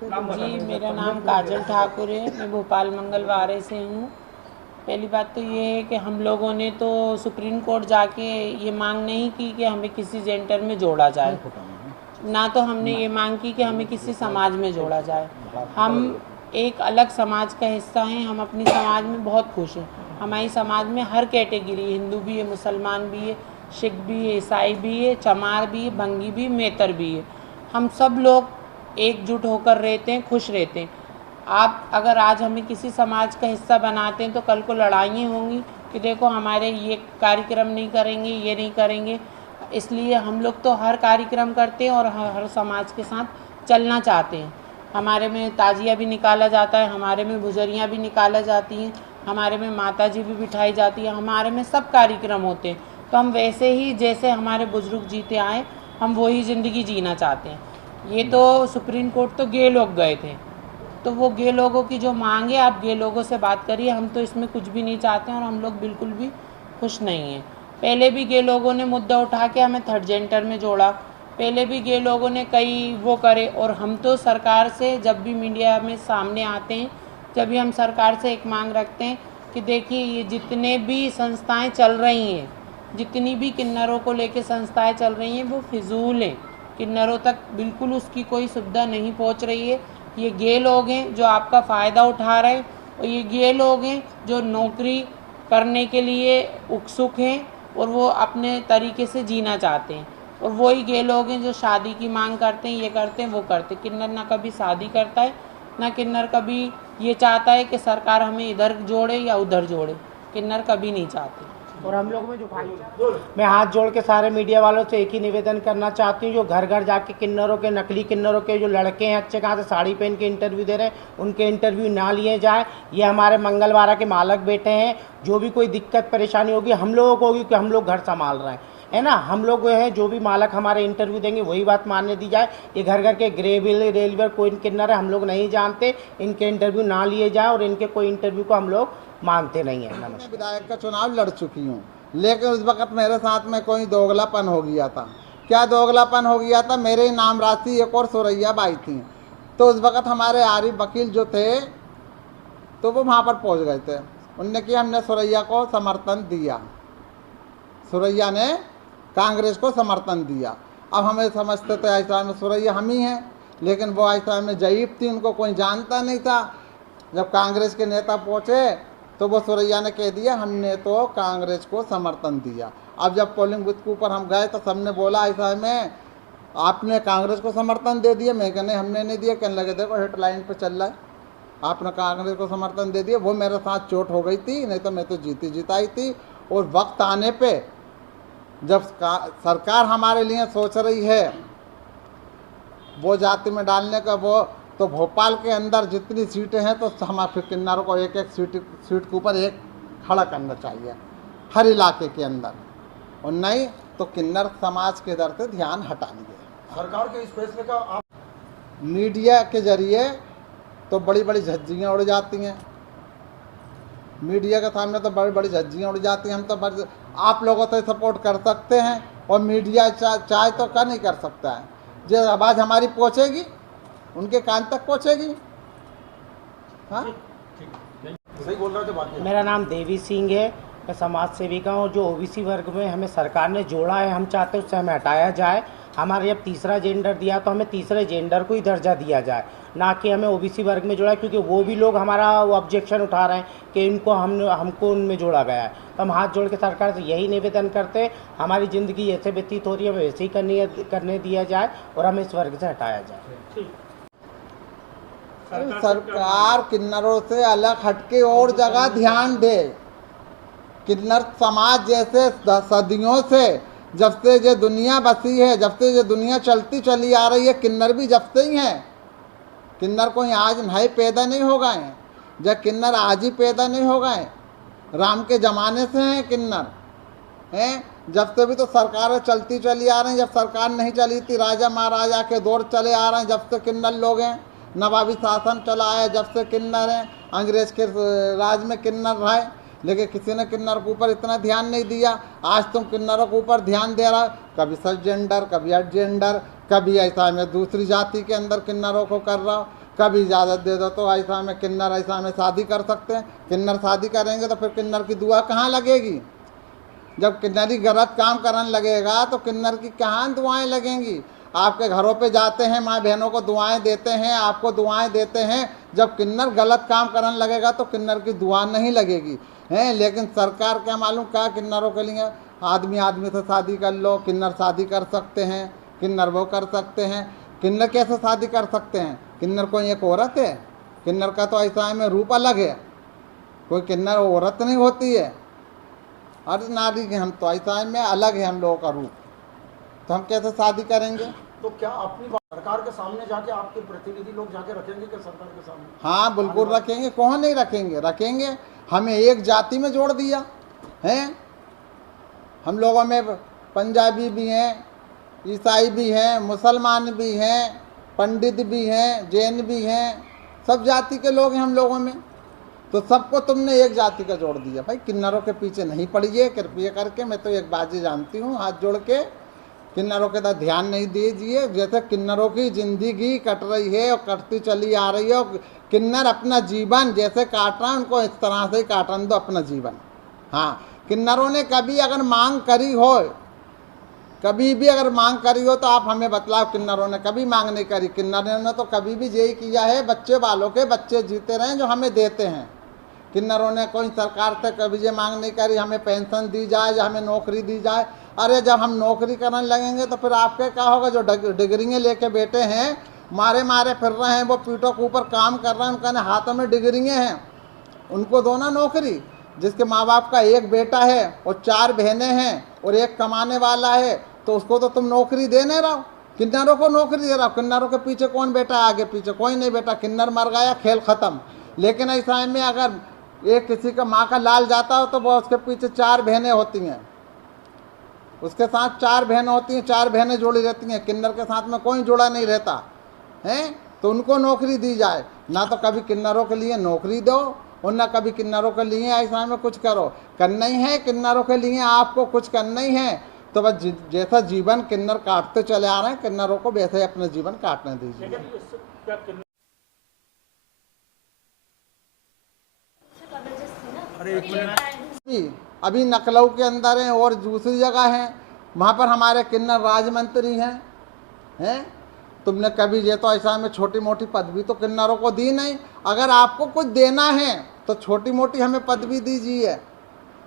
जी, मेरा नाम काजल ठाकुर है। मैं भोपाल मंगलवारे से हूँ। पहली बात तो ये है कि हम लोगों ने तो सुप्रीम कोर्ट जाके ये मांग नहीं की कि हमें किसी जेंडर में जोड़ा जाए, ना तो हमने ये मांग की कि हमें किसी समाज में जोड़ा जाए। हम एक अलग समाज का हिस्सा हैं। हम अपनी समाज में बहुत खुश हैं। हमारी समाज में हर कैटेगरी, हिंदू भी है, मुसलमान भी है, सिख भी है, ईसाई भी है, चमार भी है, भंगी भी, मेतर भी है। हम सब लोग एकजुट होकर रहते हैं, खुश रहते हैं। आप अगर आज हमें किसी समाज का हिस्सा बनाते हैं तो कल को लड़ाइयाँ होंगी कि देखो हमारे ये कार्यक्रम नहीं करेंगे, ये नहीं करेंगे। इसलिए हम लोग तो हर कार्यक्रम करते हैं और हर समाज के साथ चलना चाहते हैं। हमारे में ताजिया भी निकाला जाता है, हमारे में भुजरियाँ भी निकाला जाती हैं, हमारे में माता जी भी बिठाई जाती है, हमारे में सब कार्यक्रम होते हैं। तो हम वैसे ही जैसे हमारे बुजुर्ग जीते आए, हम वही ज़िंदगी जीना चाहते हैं। ये तो सुप्रीम कोर्ट तो गे लोग गए थे, तो वो गे लोगों की जो मांग है, आप गे लोगों से बात करिए। हम तो इसमें कुछ भी नहीं चाहते हैं और हम लोग बिल्कुल भी खुश नहीं हैं। पहले भी गे लोगों ने मुद्दा उठा के हमें थर्ड जेंडर में जोड़ा, पहले भी गे लोगों ने कई वो करे। और हम तो सरकार से जब भी मीडिया में सामने आते हैं, जब भी हम सरकार से एक मांग रखते हैं कि देखिए ये जितने भी संस्थाएं चल रही हैं, जितनी भी किन्नरों को लेके संस्थाएं चल रही हैं, वो फिजूल हैं। किन्नरों तक बिल्कुल उसकी कोई सुविधा नहीं पहुंच रही है। ये गे लोग हैं जो आपका फ़ायदा उठा रहे हैं, और ये गे लोग हैं जो नौकरी करने के लिए उत्सुक हैं और वो अपने तरीके से जीना चाहते हैं। और वही गे लोग हैं जो शादी की मांग करते हैं, ये करते हैं, वो करते हैं। किन्नर ना कभी शादी करता है, ना किन्नर कभी ये चाहता है कि सरकार हमें इधर जोड़े या उधर जोड़े। किन्नर कभी नहीं चाहते। और हम लोग में जो भाई, मैं हाथ जोड़ के सारे मीडिया वालों से एक ही निवेदन करना चाहती हूँ, जो घर घर जाके किन्नरों के, नकली किन्नरों के जो लड़के हैं अच्छे कहाँ से साड़ी पहन के इंटरव्यू दे रहे हैं, उनके इंटरव्यू ना लिए जाए। ये हमारे मंगलवारा के मालक बेटे हैं। जो भी कोई दिक्कत परेशानी होगी हम लोगों को होगी, कि हम लोग घर संभाल रहे हैं, है ना। हम लोग वो हैं, जो भी मालक हमारे इंटरव्यू देंगे वही बात मानने दी जाए। ये घर घर के ग्रेविल रेलवे कोई किन्नर है हम लोग नहीं जानते, इनके इंटरव्यू ना लिए जाए और इनके कोई इंटरव्यू को हम लोग मानते नहीं हैं। मैं विधायक का चुनाव लड़ चुकी हूँ, लेकिन उस वक्त मेरे साथ में कोई दोगलापन हो गया था। क्या दोगलापन हो गया था, मेरे नाम राशि एक और सुरैया बाई थी, तो उस वक्त हमारे आरिफ वकील जो थे तो वो वहाँ पर पहुँच गए थे। उनने कि हमने सुरैया को समर्थन दिया, सुरैया ने कांग्रेस को समर्थन दिया। अब हमें समझते थे ऐसा में सुरैया हम ही हैं, लेकिन वो ऐसा में जयीब थी, उनको कोई जानता नहीं था। जब कांग्रेस के नेता पहुँचे तो वो सुरैया ने कह दिया हमने तो कांग्रेस को समर्थन दिया। अब जब पोलिंग बूथ के ऊपर हम गए तो सबने बोला ऐसा में आपने कांग्रेस को समर्थन दे दिया। मैं कहने हमने नहीं दिया। कहने लगे देखो हेडलाइन पे चल रहा है, आपने कांग्रेस को समर्थन दे दिया। वो मेरे साथ चोट हो गई थी, नहीं तो मैं तो जीती जिताई थी। और वक्त आने पे जब सरकार हमारे लिए सोच रही है वो जाति में डालने का, वो तो भोपाल के अंदर जितनी सीटें हैं तो हमारे किन्नरों को एक एक सीट के ऊपर एक खड़ा करना चाहिए हर इलाके के अंदर, और नहीं तो किन्नर समाज के दर से ध्यान हटाएंगे। सरकार के इस फैसले का आप मीडिया के जरिए तो बड़ी बड़ी झज्जियाँ उड़ जाती हैं, मीडिया के सामने तो बड़ी बड़ी झज्जियाँ उड़ जाती हैं। हम तो आप लोगों से सपोर्ट कर सकते हैं और मीडिया चाहे तो क्या नहीं कर सकता है। जो आवाज़ हमारी पहुँचेगी उनके कान तक पहुँचेगी। हाँ सही बोल रहे थे बात। मेरा नाम देवी सिंह है, मैं समाज सेविका हूँ। जो ओबीसी वर्ग में हमें सरकार ने जोड़ा है, हम चाहते हैं उससे हमें हटाया जाए। हमारे जब तीसरा जेंडर दिया तो हमें तीसरे जेंडर को ही दर्जा दिया जाए, ना कि हमें ओबीसी वर्ग में जोड़ा, क्योंकि वो भी लोग हमारा वो ऑब्जेक्शन उठा रहे हैं कि इनको हमको उनमें जोड़ा गया है। तो हम हाथ जोड़ के सरकार से यही निवेदन करते हैं, हमारी ज़िंदगी जैसे व्यतीत हो रही है हमें वैसे ही करने दिया जाए और हमें इस वर्ग से हटाया जाए। सरकार किन्नरों से अलग हटके और जगह ध्यान दे। किन्नर समाज जैसे सदियों से जब से ये दुनिया बसी है, जब से ये दुनिया चलती चली आ रही है, किन्नर भी जब से ही हैं। किन्नर कोई आज नए पैदा नहीं हो गए हैं, जब किन्नर आज ही पैदा नहीं हो गए, राम के ज़माने से हैं किन्नर हैं। जब से भी तो सरकारें चलती चली आ रही हैं, जब सरकार नहीं चली थी राजा महाराजा के दौर चले आ रहे हैं, जब से किन्नर लोग हैं। नवाबी शासन चला है जब से किन्नर हैं, अंग्रेज के राज में किन्नर रहे, लेकिन किसी ने किन्नर के ऊपर इतना ध्यान नहीं दिया। आज तुम किन्नरों के ऊपर ध्यान दे रहा, कभी सस जेंडर, कभी अर्थ जेंडर, कभी ऐसा मैं दूसरी जाति के अंदर किन्नरों को कर रहा हूँ। कभी इजाज़त दे दो तो ऐसा में किन्नर ऐसा में शादी कर सकते हैं। किन्नर शादी करेंगे तो फिर किन्नर की दुआ कहाँ लगेगी? जब किन्नरी गलत काम करने लगेगा तो किन्नर की कहाँ दुआएं लगेंगी? आपके घरों पे जाते हैं, माँ बहनों को दुआएं देते हैं, आपको दुआएं देते हैं। जब किन्नर गलत काम करने लगेगा तो किन्नर की दुआ नहीं लगेगी हैं। लेकिन सरकार क्या मालूम क्या किन्नरों के लिए आदमी आदमी से शादी कर लो, किन्नर शादी कर सकते हैं, किन्नर वो कर सकते हैं। किन्नर कैसे शादी कर सकते हैं? किन्नर कोई एक औरत है? किन्नर का तो ऐसा में रूप अलग है, कोई किन्नर औरत नहीं होती है। हर नारी के हम तो ऐसा में अलग है हम लोगों का रूप, तो हम कैसे शादी करेंगे? तो क्या अपनी बात सरकार के सामने जाके आपके प्रतिनिधि लोग जाके रखेंगे क्या सरकार के सामने? हाँ बिल्कुल रखेंगे, कौन नहीं रखेंगे, रखेंगे। हमें एक जाति में जोड़ दिया है। हम लोगों में पंजाबी भी हैं, ईसाई भी हैं, मुसलमान भी हैं, पंडित भी हैं, जैन भी हैं, सब जाति के लोग हैं हम लोगों में। तो सबको तुमने एक जाति का जोड़ दिया। भाई किन्नरों के पीछे नहीं पड़िए कृपया करके। मैं तो एक बात जानती हूँ, हाथ जोड़ के किन्नरों के तरफ ध्यान नहीं दीजिए। जैसे किन्नरों की जिंदगी कट रही है और कटती चली आ रही है, किन्नर अपना जीवन जैसे काट रहा है उनको इस तरह से ही काटने दो अपना जीवन। हाँ, किन्नरों ने कभी अगर मांग करी हो, कभी भी अगर मांग करी हो तो आप हमें बतलाओ। किन्नरों ने कभी मांग नहीं करी। किन्नरों ने तो कभी भी यही किया है, बच्चे वालों के बच्चे जीते रहे जो हमें देते हैं। किन्नरों ने कोई सरकार से कभी ये मांग नहीं करी हमें पेंशन दी जाए या हमें नौकरी दी जाए। अरे जब हम नौकरी करने लगेंगे तो फिर आपके क्या होगा? जो डिग्रियाँ लेके बैठे हैं, मारे मारे फिर रहे हैं, वो पीठों के ऊपर काम कर रहे हैं, उनके हाथों में डिग्रियाँ हैं, उनको दो ना नौकरी। जिसके माँ बाप का एक बेटा है और 4 बहनें हैं और एक कमाने वाला है, तो उसको तो तुम नौकरी दे नहीं रहो। किन्नरों को नौकरी दे रहा हो। किन्नरों के पीछे कौन बेटा है? आगे पीछे कोई नहीं बेटा। किन्नर मर गया, खेल खत्म। लेकिन ऐसा में अगर एक किसी का माँ का लाल जाता हो तो वो उसके पीछे 4 बहनें होती हैं, उसके साथ 4 बहनें होती हैं, 4 बहनें जुड़ी रहती हैं। किन्नर के साथ में कोई जुड़ा नहीं रहता है, तो उनको नौकरी दी जाए ना। तो कभी किन्नरों के लिए नौकरी दो और ना कभी किन्नरों के लिए ऐसा में कुछ करो। करना ही है किन्नरों के लिए, आपको कुछ करना ही है तो बस जैसा जीवन किन्नर काटते चले आ रहे हैं, किन्नरों को वैसे ही अपना जीवन काटने दीजिए। अभी नकलऊ के अंदर हैं और दूसरी जगह हैं, वहाँ पर हमारे किन्नर राज मंत्री हैं। तुमने कभी ये तो ऐसा में छोटी मोटी पदवी तो किन्नरों को दी नहीं। अगर आपको कुछ देना है तो छोटी मोटी हमें पदवी दीजिए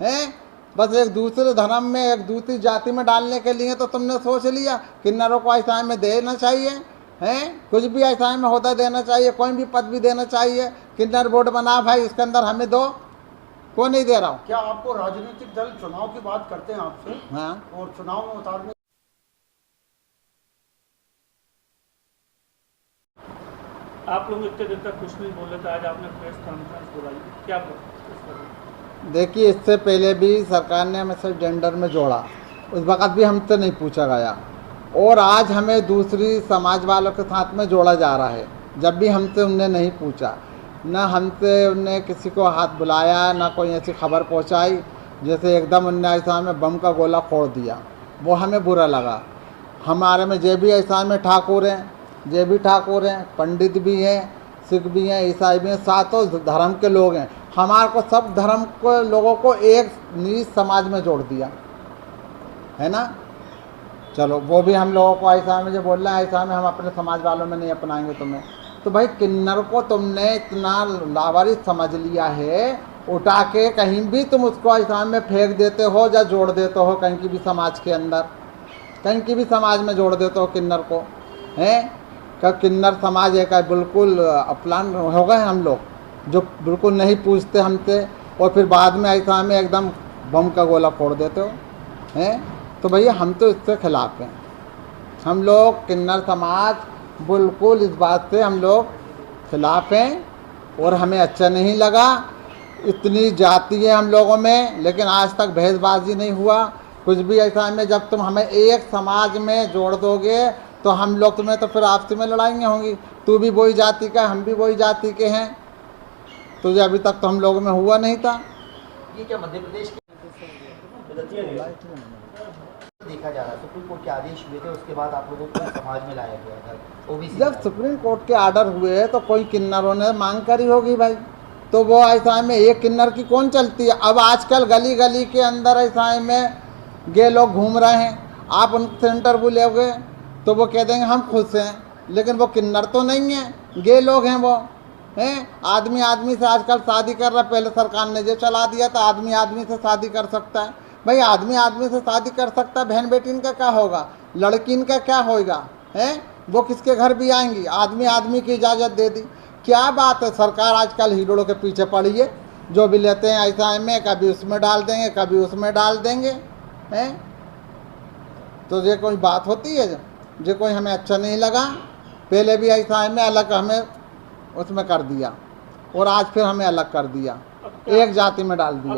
हैं। बस एक दूसरे धर्म में, एक दूसरी जाति में डालने के लिए तो तुमने सोच लिया। किन्नरों को ऐसा में देना चाहिए हैं, कुछ भी ऐसा में होता देना चाहिए, कोई भी पदवी देना चाहिए। किन्नर बोर्ड बना भाई, इसके अंदर हमें दो, को नहीं दे रहा हूँ। क्या आपको राजनीतिक दल चुनाव की बात करते हैं आपसे? हाँ, और चुनाव में उतारने आप लोग इतने दिन तक कुछ नहीं बोले थे, आज आपने प्रेस कॉन्फ्रेंस बुलाई, क्या देखिए इससे पहले भी सरकार ने हमें सिर्फ जेंडर में जोड़ा, उस वक़्त भी हमसे नहीं पूछा गया। और आज हमें दूसरी समाज वालों के साथ में जोड़ा जा रहा है, जब भी हमसे उनने नहीं पूछा, ना हमसे उनने किसी को हाथ बुलाया, ना कोई ऐसी खबर पहुंचाई। जैसे एकदम उनने ऐसा में बम का गोला फोड़ दिया, वो हमें बुरा लगा। हमारे में जे भी ऐसा में ठाकुर हैं, जे भी ठाकुर हैं, पंडित भी हैं, सिख भी हैं, ईसाई भी हैं, सातों धर्म के लोग हैं। हमारे को सब धर्म को लोगों को एक नीच समाज में जोड़ दिया है ना। चलो वो भी हम लोगों को ऐसा में जो बोल रहा है, ऐसा में हम अपने समाज वालों में नहीं अपनाएंगे तुम्हें। तो भाई किन्नर को तुमने इतना लावारिस समझ लिया है, उठा के कहीं भी तुम उसको ऐसा में फेंक देते हो या जोड़ देते हो कहीं की भी समाज के अंदर, कहीं की भी समाज में जोड़ देते हो किन्नर को हैं। क्या किन्नर समाज है बिल्कुल अपलान हो गए हम लोग, जो बिल्कुल नहीं पूछते हमसे और फिर बाद में ऐसा में एकदम बम का गोला फोड़ देते हो हैं। तो भैया हम तो इससे खिलाफ हैं। हम लोग किन्नर समाज बिल्कुल इस बात से हम लोग खिलाफ हैं और हमें अच्छा नहीं लगा। इतनी जाति है हम लोगों में, लेकिन आज तक भेदबाजी नहीं हुआ कुछ भी ऐसा में। जब तुम हमें एक समाज में जोड़ दोगे तो हम लोग तुम्हें तो फिर आपसी में लड़ाइयाँ होंगी। तू भी वही जाति का, हम भी वही जाति के हैं, तो ये अभी तक तो हम लोगों में हुआ नहीं था। ये क्या मध्य प्रदेश देखा जा रहा है सुप्रीम कोर्ट के आदेश हुए थे, उसके बाद आप लोगों को समाज में लाया गया था ओबीसी। जब सुप्रीम कोर्ट के आर्डर हुए तो कोई किन्नरों ने मांग करी होगी भाई, तो वो ऐसा में एक किन्नर की कौन चलती है। अब आजकल गली गली के अंदर ऐसा में गे लोग घूम रहे हैं, आप उनसे इंटरव्यू लोगे तो वो कह देंगे हम खुश हैं, लेकिन वो किन्नर तो नहीं है, गे लोग हैं वो हैं। आदमी आदमी से आजकल शादी कर रहा है, पहले सरकार ने जो चला दिया था आदमी आदमी से शादी कर सकता है। भाई आदमी आदमी से शादी कर सकता है, बहन बेटी का क्या होगा, लड़की का क्या होगा हैं, वो किसके घर भी आएंगी। आदमी आदमी की इजाज़त दे दी, क्या बात है। सरकार आजकल हीरों के पीछे पड़ी है, जो भी लेते हैं ऐसा में कभी उसमें डाल देंगे कभी उसमें डाल देंगे हैं। तो ये कोई बात होती है, जो कोई हमें अच्छा नहीं लगा। पहले भी ऐसा में अलग हमें उसमें कर दिया और आज फिर हमें अलग कर दिया, एक जाति में डाल दिया।